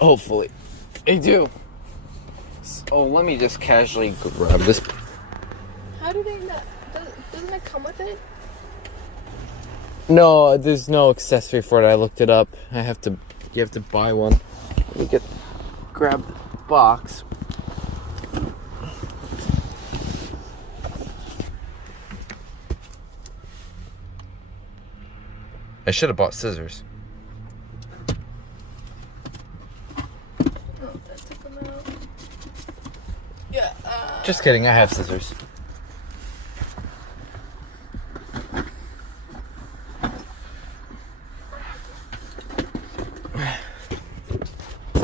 Hopefully. I do. Oh, let me just casually grab this. How do they not? Doesn't it come with it? No, there's no accessory for it. I looked it up. You have to buy one. Let me grab the box. I should have bought scissors. Oh, that took them out. Yeah. Just kidding. I have scissors.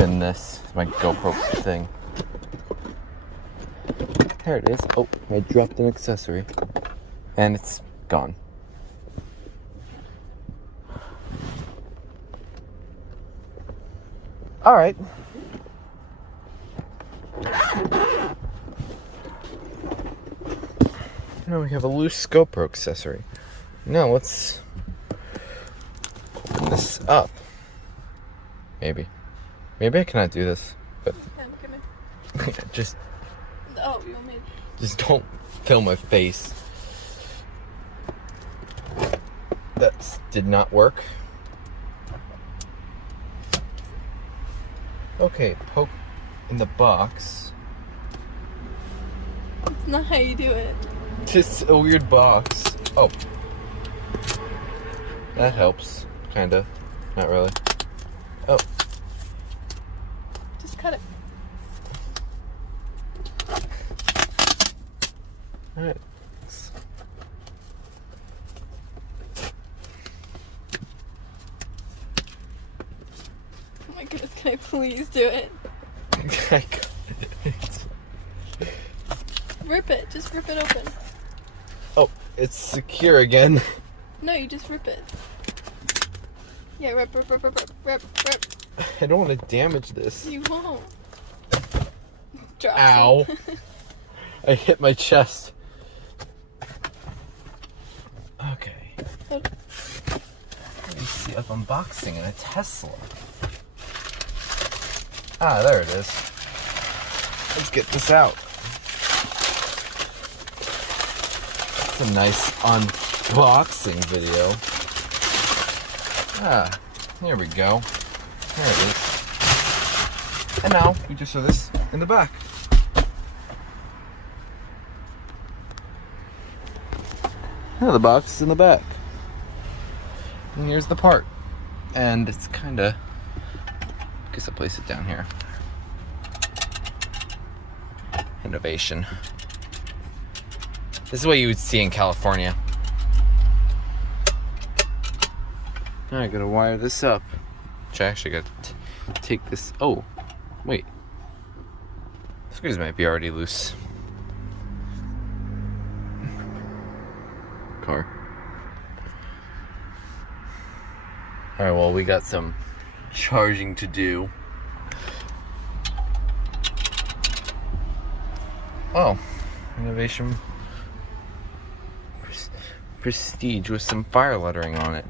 In this is my GoPro thing. There it is. Oh, I dropped an accessory. And it's gone. Alright. Now we have a loose GoPro accessory. Now let's open this up. Maybe I cannot do this, but just oh, you want me? Just don't film my face. That did not work. Okay, poke in the box. That's not how you do it. Just a weird box. Oh. That helps. Kinda. Not really. Oh. Just cut it. Alright. Oh my goodness, can I please do it? Rip it. Just rip it open. Oh, it's secure again. No, you just rip it. Yeah, rip. I don't want to damage this. You won't. Drop Ow. I hit my chest. Okay. Let me see up unboxing in a Tesla. Ah, there it is. Let's get this out. That's a nice unboxing video. Ah, here we go. There it is. And now we just throw this in the back. Now the box is in the back. And here's the part. And it's kinda, I guess I'll place it down here. Innovation. This is what you would see in California. Now I gotta wire this up. Which I actually gotta take this. Oh, wait. Screws might be already loose. Car. Alright, well, we got some charging to do. Oh, Innovation Prestige with some fire lettering on it.